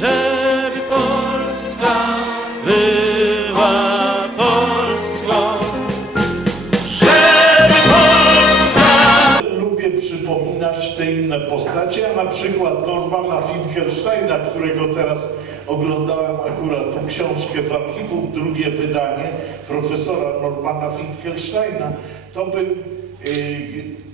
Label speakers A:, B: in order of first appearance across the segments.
A: żeby Polska była Polską, żeby Polska Lubię przypominać te inne postacie, a na przykład Normana Finkelsteina, którego teraz oglądałem akurat tą książkę w archiwum, drugie wydanie profesora Normana Finkelsteina, to bym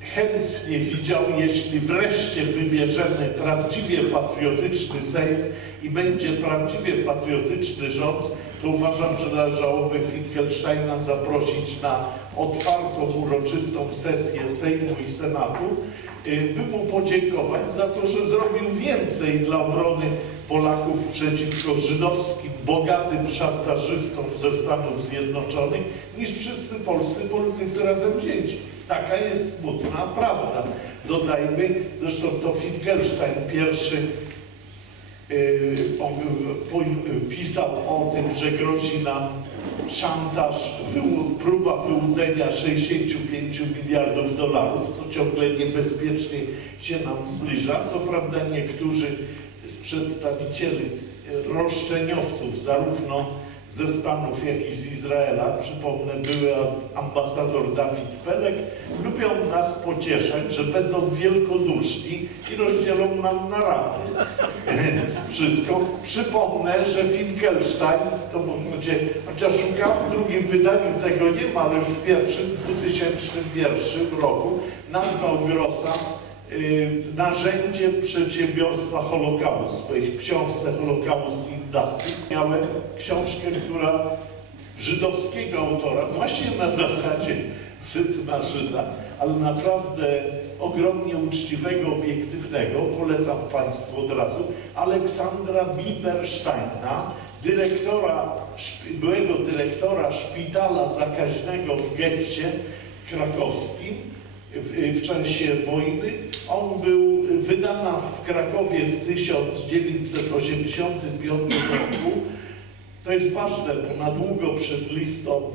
A: chętnie widział, jeśli wreszcie wybierzemy prawdziwie patriotyczny Sejm i będzie prawdziwie patriotyczny rząd, to uważam, że należałoby Finkelsteina zaprosić na otwartą, uroczystą sesję Sejmu i Senatu, y, by mu podziękować za to, że zrobił więcej dla obrony Polaków przeciwko żydowskim, bogatym szantażystom ze Stanów Zjednoczonych, niż wszyscy polscy politycy razem wzięci. Taka jest smutna prawda. Dodajmy, zresztą to Finkelstein pierwszy y, pisał o tym, że grozi nam szantaż, próba wyłudzenia 65 miliardów dolarów, co ciągle niebezpiecznie się nam zbliża. Co prawda niektórzy z przedstawicieli roszczeniowców, zarówno ze Stanów, jak i z Izraela, przypomnę, były ambasador Dawid Pelek, lubią nas pocieszać, że będą wielkoduszni i rozdzielą nam na raty. Wszystko. Przypomnę, że Finkelstein, to będzie, chociaż szukałem w drugim wydaniu, tego nie ma, ale już w pierwszym, 2001 roku, nazwał Grossa y, narzędziem przedsiębiorstwa Holokaust. W swojej książce Holocaust Industry miałem książkę, która żydowskiego autora, właśnie na zasadzie Żyd na Żyda, ale naprawdę ogromnie uczciwego, obiektywnego, polecam Państwu od razu, Aleksandra Bibersteina, dyrektora, byłego dyrektora szpitala zakaźnego w getcie krakowskim, w, w czasie wojny. On był wydana w Krakowie w 1985 roku. To jest ważne, bo na długo przed listą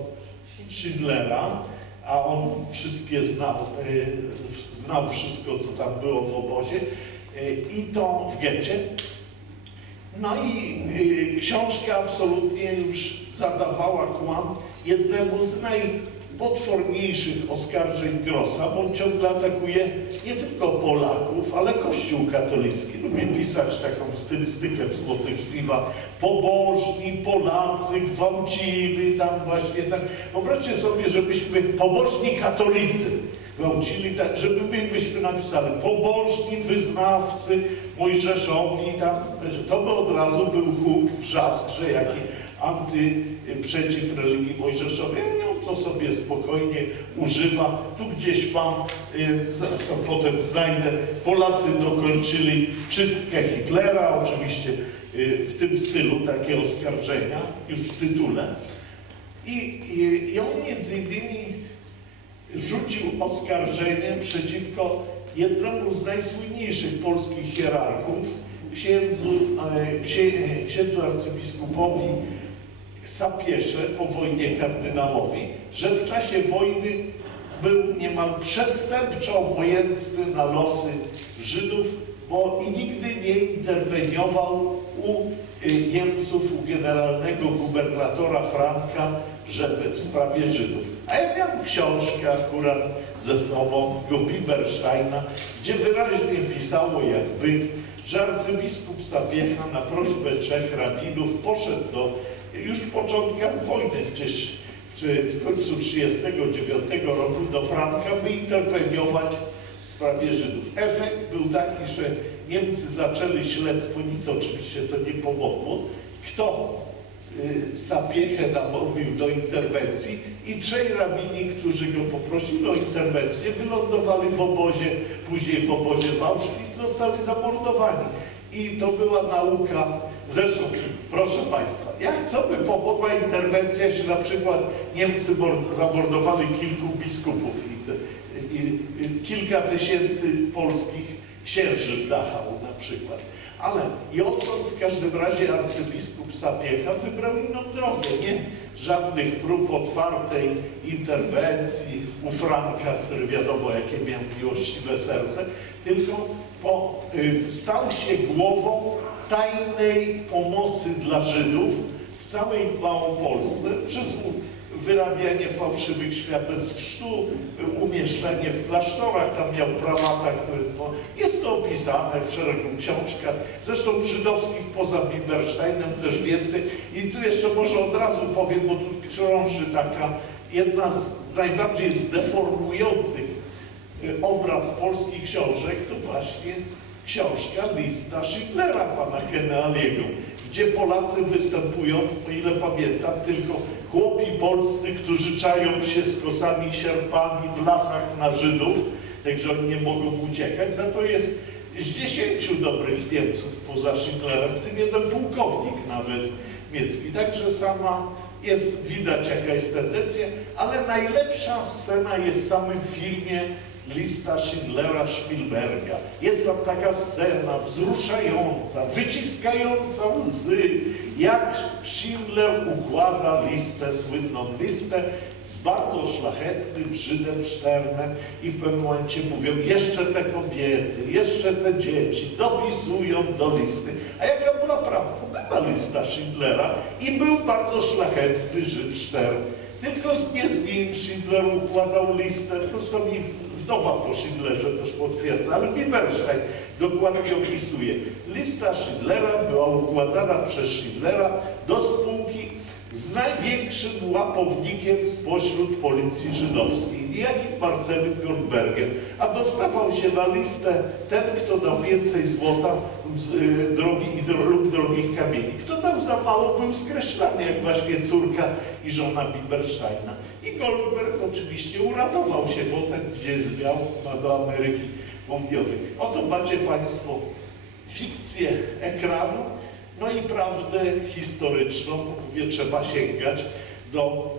A: Schindlera, a on wszystkie znał, e, znał wszystko, co tam było w obozie e, i to w getcie. No i y, książka absolutnie już zadawała kłam jednemu z najpotworniejszych oskarżeń Grossa, bo on ciągle atakuje nie tylko Polaków, ale Kościół katolicki. Lubi pisać taką stylistykę Żniwa. Pobożni Polacy gwałcili tam właśnie tak. Wyobraźcie sobie, żebyśmy pobożni katolicy gwałcili, tak, żeby my byśmy napisali pobożni wyznawcy Mojżeszowi, tam, to by od razu był huk, wrzask, że jaki anty przeciw religii Mojżeszowej. On to sobie spokojnie używa. Tu gdzieś mam, y, zaraz to potem znajdę, Polacy dokończyli czystkę Hitlera, oczywiście y, w tym stylu takie oskarżenia, już w tytule. I, i, i on między innymi rzucił oskarżenie przeciwko jednemu z najsłynniejszych polskich hierarchów, księdzu, księ, księdzu arcybiskupowi Sapiesze po wojnie kardynałowi, że w czasie wojny był niemal przestępczo obojętny na losy Żydów, bo i nigdy nie interweniował u y, Niemców, u generalnego gubernatora Franka, żeby w sprawie Żydów. A ja miałem książkę akurat ze sobą, go Bibersteina, gdzie wyraźnie pisało jak byk, że arcybiskup Sapiecha na prośbę trzech rabinów poszedł do, już w początkach wojny, gdzieś w, końcu 1939 roku do Franka, by interweniować w sprawie Żydów. Efekt był taki, że Niemcy zaczęli śledztwo, nic oczywiście to nie pomogło. Kto y, Sapiechę namówił do interwencji i trzej rabini, którzy go poprosili o interwencję, wylądowali w obozie, później w obozie Auschwitz, zostali zamordowani. I to była nauka, zresztą, proszę Państwa, jak co by pomogła interwencja, jeśli na przykład Niemcy mord- zamordowali kilku biskupów i, i, i kilka tysięcy polskich księży w Dachau na przykład. Ale i odtąd w każdym razie arcybiskup Sapiecha wybrał inną drogę, nie żadnych prób otwartej interwencji u Franka, który wiadomo jakie miał miłościwe serce, tylko po, y, stał się głową tajnej pomocy dla Żydów w całej Małopolsce przez wyrabianie fałszywych świadectw chrztu, umieszczenie w klasztorach, tam miał pralata, który, no, jest to opisane w szeregu książkach, zresztą żydowskich poza Bibersteinem też więcej. I tu jeszcze może od razu powiem, bo tu krąży taka jedna z, najbardziej zdeformujących y, obraz polskich książek, to właśnie książka lista Schindlera pana Kennealiego, gdzie Polacy występują, o ile pamiętam, tylko chłopi polscy, którzy czają się z kosami sierpami w lasach na Żydów, także oni nie mogą uciekać. Za to jest z dziesięciu dobrych Niemców poza Schindlerem, w tym jeden pułkownik nawet niemiecki. Także sama jest, widać jest tendencja, ale najlepsza scena jest w samym filmie lista Schindlera Spielberga. Jest tam taka scena wzruszająca, wyciskająca łzy, jak Schindler układa listę, słynną listę z bardzo szlachetnym Żydem Szternem i w pewnym momencie mówią, jeszcze te kobiety, jeszcze te dzieci dopisują do listy. A jaka była prawda? Była lista Schindlera i był bardzo szlachetny Żyd Sztern. Tylko nie z nim Schindler układał listę, to mi wdowa po Schindlerze też potwierdza, ale Bieberstein dokładnie opisuje. Lista Schindlera była układana przez Schindlera do spółki z największym łapownikiem spośród policji żydowskiej, niejakim Marcelem Nürnbergiem, a dostawał się na listę ten, kto dał więcej złota y, drogi lub drogich kamieni. Kto dał za mało, był skreślany, jak właśnie córka i żona Bibersteina. I Goldberg oczywiście uratował się potem, gdzie zwiał do Ameryki Południowej. Oto macie Państwo fikcję ekranu, no i prawdę historyczną, mówię, trzeba sięgać do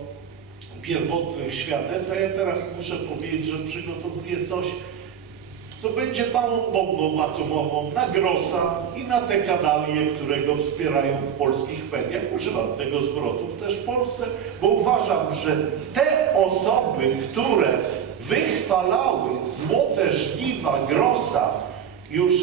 A: pierwotnych świadectw, a ja teraz muszę powiedzieć, że przygotowuję coś, co będzie małą bombą atomową na Grossa i na te kanalie, które go wspierają w polskich mediach. Używam tego zwrotu też w Polsce, bo uważam, że te osoby, które wychwalały złote żniwa Grossa już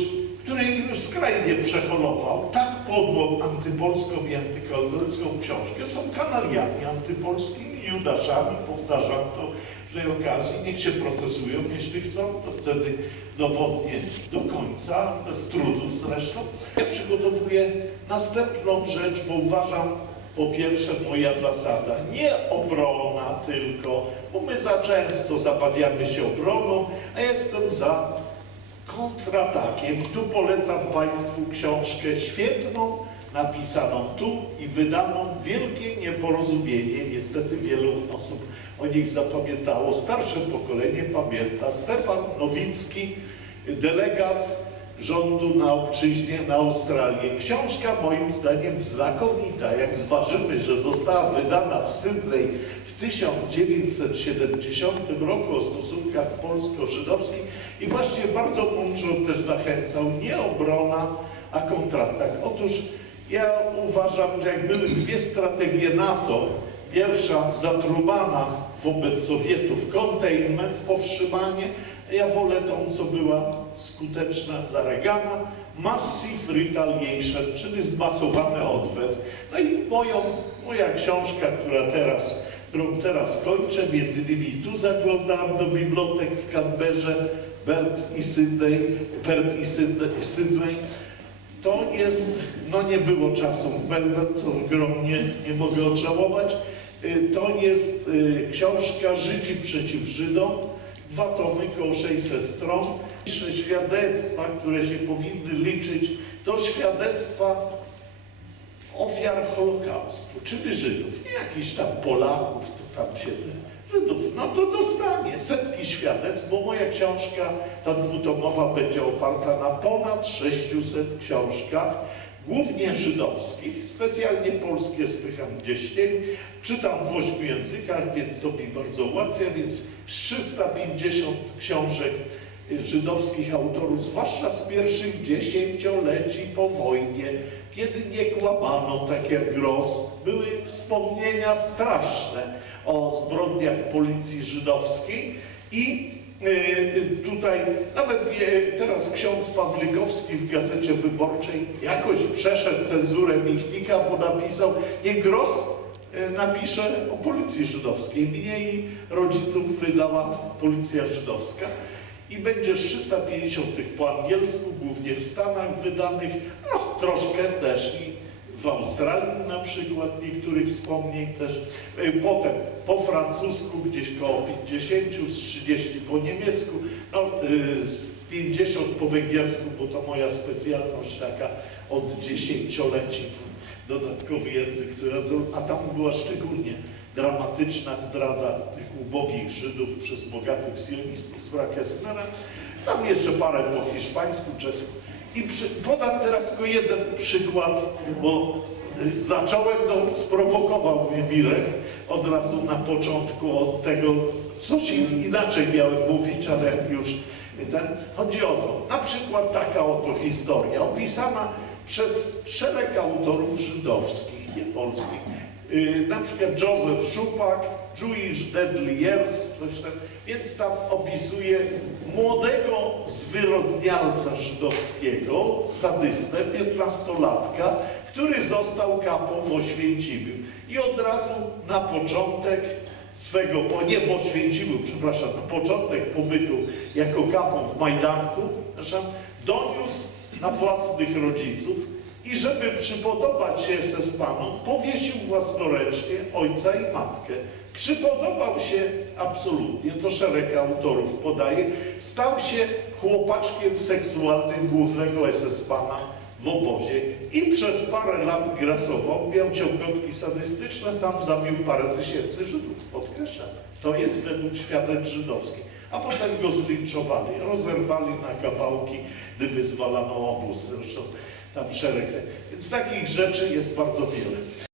A: który już skrajnie przeholował tak podłą antypolską i antykatolicką książkę, są kanaliami antypolskimi, judaszami, powtarzam to tej okazji, niech się procesują, jeśli chcą, to wtedy dowodnie do końca, bez trudu zresztą. Przygotowuję następną rzecz, bo uważam, po pierwsze moja zasada, nie obrona tylko, bo my za często zabawiamy się obroną, a jestem za kontratakiem. Tu polecam Państwu książkę świetną, napisaną tu i wydaną Wielkie Nieporozumienie. Niestety wielu osób o nich zapamiętało. Starsze pokolenie pamięta. Stefan Nowicki, delegat rządu na obczyźnie, na Australię. Książka moim zdaniem znakomita, jak zważymy, że została wydana w Sydney w 1970 roku o stosunkach polsko-żydowskich i właśnie bardzo mądrze też zachęcał nie obrona, a kontratak. Otóż ja uważam, że jak były dwie strategie NATO, pierwsza zatrubana wobec Sowietów, containment, powstrzymanie, ja wolę tą, co była skuteczna za Reagana, Massive Retaliation, czyli zmasowany odwet. No i moją, moja książka, która teraz, którą teraz kończę, między innymi tu zaglądałem do bibliotek w Canberrze, Bert i Sydney, Bert i Sydney to jest, no nie było czasu w Melbourne, co ogromnie nie mogę odżałować, y, to jest y, książka Żydzi przeciw Żydom, dwa tomy, około 600 stron. Świadectwa, które się powinny liczyć, to świadectwa ofiar Holokaustu, czyli Żydów, nie jakichś tam Polaków, co tam się... Żydów, no to dostanie setki świadectw, bo moja książka, ta dwutomowa, będzie oparta na ponad 600 książkach, głównie żydowskich, specjalnie polskie spycham gdzieś cień, czytam w ośmiu językach, więc to mi bardzo ułatwia, więc 350 książek żydowskich autorów, zwłaszcza z pierwszych dziesięcioleci po wojnie, kiedy nie kłamano, tak jak Gross, były wspomnienia straszne o zbrodniach policji żydowskiej i Tutaj nawet y, teraz ksiądz Pawlikowski w Gazecie Wyborczej jakoś przeszedł cenzurę Michnika, bo napisał, niech Gross y, napisze o policji żydowskiej. Mnie i rodziców wydała policja żydowska i będzie z 350 tych po angielsku, głównie w Stanach wydanych, no troszkę też i w Australii na przykład niektórych wspomnień też. Y, Potem po francusku gdzieś koło 50, z 30 po niemiecku, no y, z 50 po węgiersku, bo to moja specjalność taka od dziesięcioleci dodatkowy język, który a tam była szczególnie dramatyczna zdrada tych ubogich Żydów przez bogatych sionistów z Brakesnera. Tam jeszcze parę po hiszpańsku, czesku. I przy, podam teraz tylko jeden przykład, bo y, zacząłem, no sprowokował mnie Mirek od razu na początku od tego, coś in- inaczej miałem mówić, ale jak już ten, chodzi o to, na przykład taka oto historia opisana przez szereg autorów żydowskich, nie polskich, na przykład Joseph Szupak, Jewish Deadly Years, więc tam opisuje młodego zwyrodnialca żydowskiego, sadystę, piętnastolatka, który został kapą w Oświęcimiu. I od razu na początek swego, nie w Oświęcimiu, przepraszam, na początek pobytu jako kapą w Majdanku, doniósł na własnych rodziców i żeby przypodobać się SS-panom, powiesił własnoręcznie ojca i matkę. Przypodobał się absolutnie, to szereg autorów podaje, stał się chłopaczkiem seksualnym głównego SS-pana w obozie i przez parę lat grasował, miał ciągotki sadystyczne, sam zabił parę tysięcy Żydów. Podkreślam, to jest według świadectw żydowskich. A potem go zlinczowali, rozerwali na kawałki, gdy wyzwalano obóz. Zresztą tam szereg. Więc takich rzeczy jest bardzo wiele.